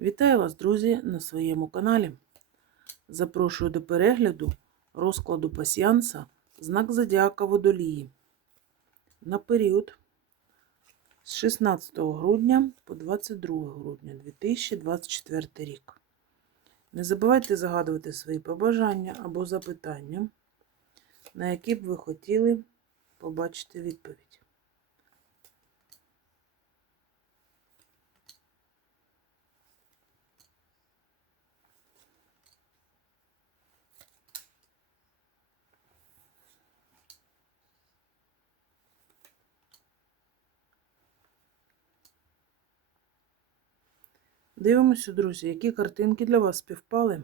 Вітаю вас, друзі, на своєму каналі. Запрошую до перегляду розкладу пасіянса знак Зодіака Водолії на період з 16 грудня по 22 грудня 2024 рік. Не забувайте загадувати свої побажання або запитання, на які б ви хотіли побачити відповідь. Дивимося, друзі, які картинки для вас співпали.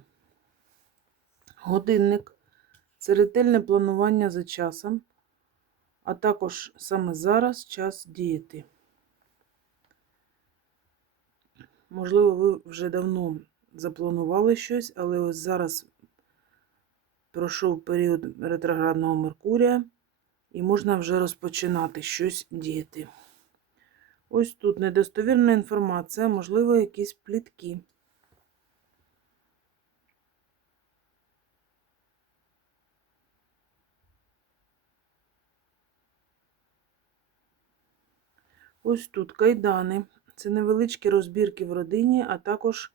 Годинник це ретельне планування за часом, а також саме зараз час діяти. Можливо, ви вже давно запланували щось, але ось зараз пройшов період ретроградного Меркурія, і можна вже розпочинати щось діяти. Ось тут недостовірна інформація, можливо, якісь плітки. Ось тут кайдани. Це невеличкі розбірки в родині, а також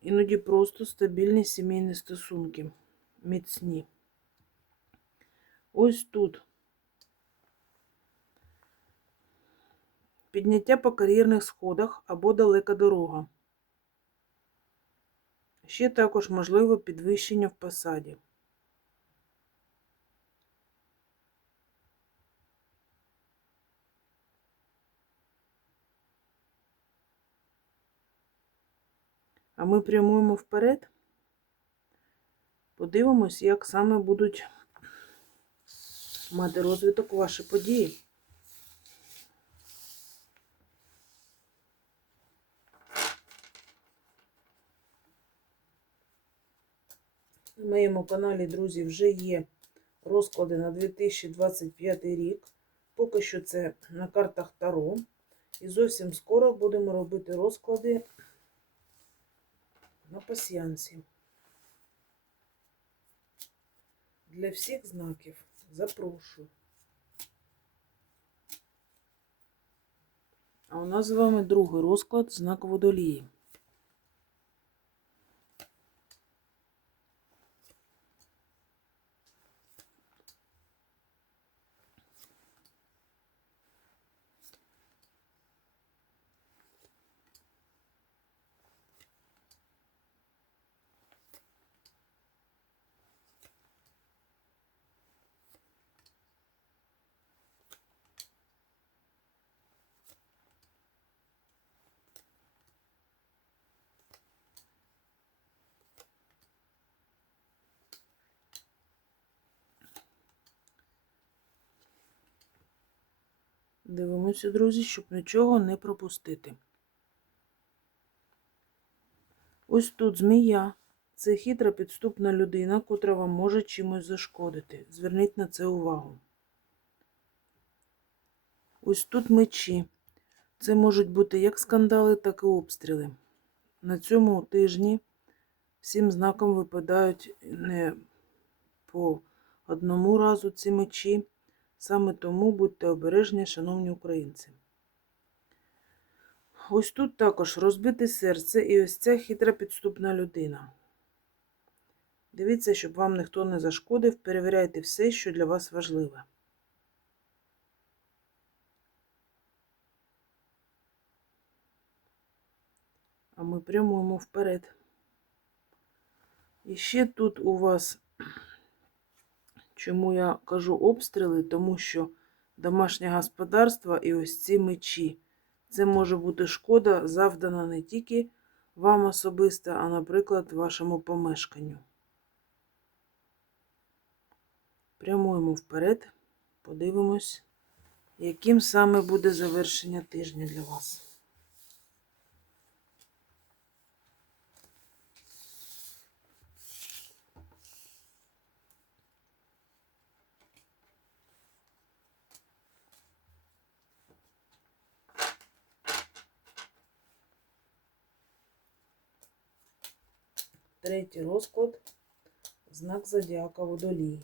іноді просто стабільні сімейні стосунки, міцні. Ось тут підняття по кар'єрних сходах або далека дорога. Ще також можливо підвищення в посаді. А ми прямуємо вперед. Подивимось, як саме будуть мати розвиток ваші події. На моєму каналі, друзі, вже є розклади на 2025 рік. Поки що це на картах Таро. І зовсім скоро будемо робити розклади на пасіянсі. Для всіх знаків запрошую. А у нас з вами другий розклад знак водолії. Дивимося, друзі, щоб нічого не пропустити. Ось тут змія. Це хитра підступна людина, котра вам може чимось зашкодити. Зверніть на це увагу. Ось тут мечі. Це можуть бути як скандали, так і обстріли. На цьому тижні всім знаком випадають не по одному разу ці мечі. Саме тому будьте обережні, шановні українці. Ось тут також розбите серце і ось ця хитра підступна людина. Дивіться, щоб вам ніхто не зашкодив, перевіряйте все, що для вас важливе. А ми прямуємо вперед. І ще тут у вас Чому я кажу обстріли? Тому що домашнє господарство і ось ці мечі. Це може бути шкода, завдана не тільки вам особисто, а, наприклад, вашому помешканню. Прямуємо вперед, подивимось, яким саме буде завершення тижня для вас. Третій розклад. Знак зодіака водолій.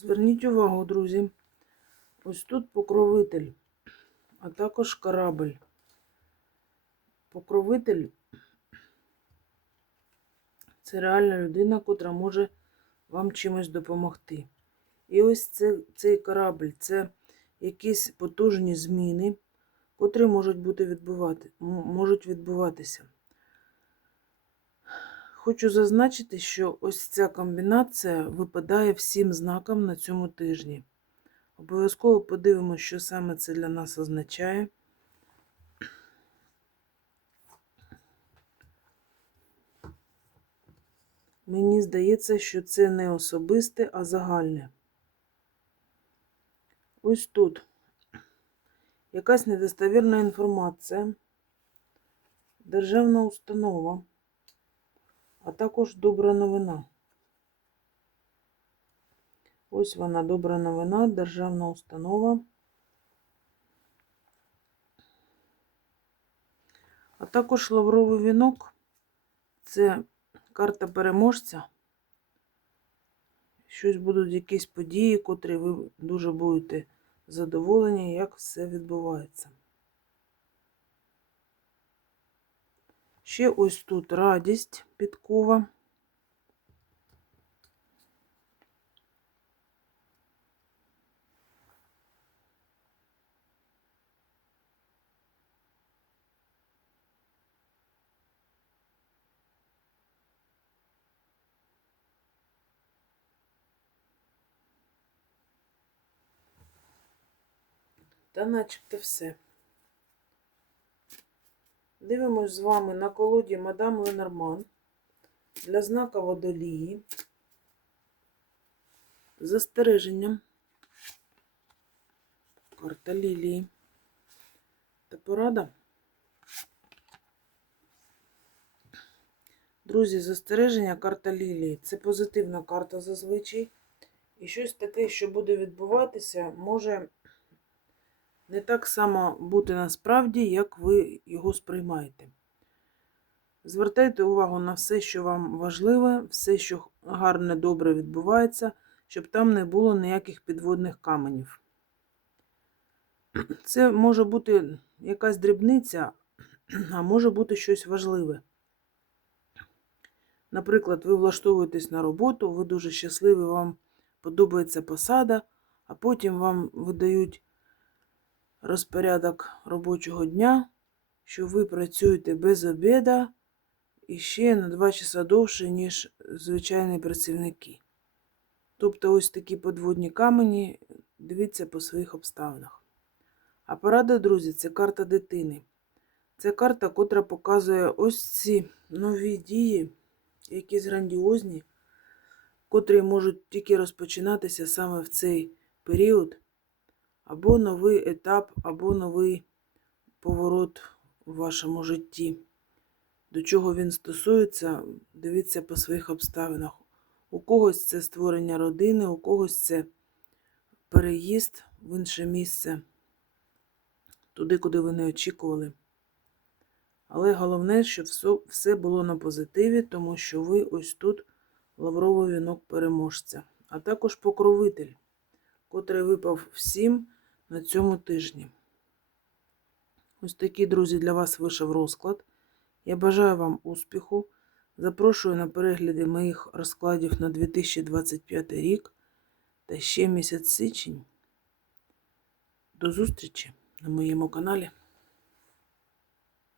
Зверніть увагу, друзі. Ось тут покровитель, а також корабль. Покровитель це реальна людина, котра може вам чимось допомогти. І ось це, цей корабль це якісь потужні зміни, котрі можуть бути відбувати, можуть відбуватися. Хочу зазначити, що ось ця комбінація випадає всім знакам на цьому тижні. Обов'язково подивимося, що саме це для нас означає. Мені здається, що це не особисте, а загальне. Ось тут якась недостовірна інформація, державна установа, а також добра новина. Ось вона, добра новина, державна установа. А також лавровий вінок це карта переможця. Щось будуть якісь події, котрі ви дуже будете задоволені, як все відбувається. Ще ось тут радість підкова. Та начебто все. Дивимось з вами на колоді Мадам Ленорман для знака водолії. Застереженням. Карта лілії. Та порада. Друзі, застереження карта лілії. Це позитивна карта зазвичай. І щось таке, що буде відбуватися, може не так само бути насправді, як ви його сприймаєте. Звертайте увагу на все, що вам важливе, все, що гарне, добре відбувається, щоб там не було ніяких підводних каменів. Це може бути якась дрібниця, а може бути щось важливе. Наприклад, ви влаштовуєтесь на роботу, ви дуже щасливі, вам подобається посада, а потім вам видають розпорядок робочого дня, що ви працюєте без обіда і ще на 2 часа довше, ніж звичайні працівники. Тобто ось такі подводні камені, дивіться по своїх обставинах. А порада, друзі, це карта дитини. Це карта, котра показує ось ці нові дії, якісь грандіозні, котрі можуть тільки розпочинатися саме в цей період або новий етап, або новий поворот у вашому житті. До чого він стосується, дивіться по своїх обставинах. У когось це створення родини, у когось це переїзд в інше місце, туди, куди ви не очікували. Але головне, щоб все- було на позитиві, тому що ви ось тут лавровий вінок переможця, а також покровитель, котрий випав всім на цьому тижні. Ось такий, друзі, для вас вийшов розклад. Я бажаю вам успіху. Запрошую на перегляди моїх розкладів на 2025 рік та ще місяць січень. До зустрічі на моєму каналі.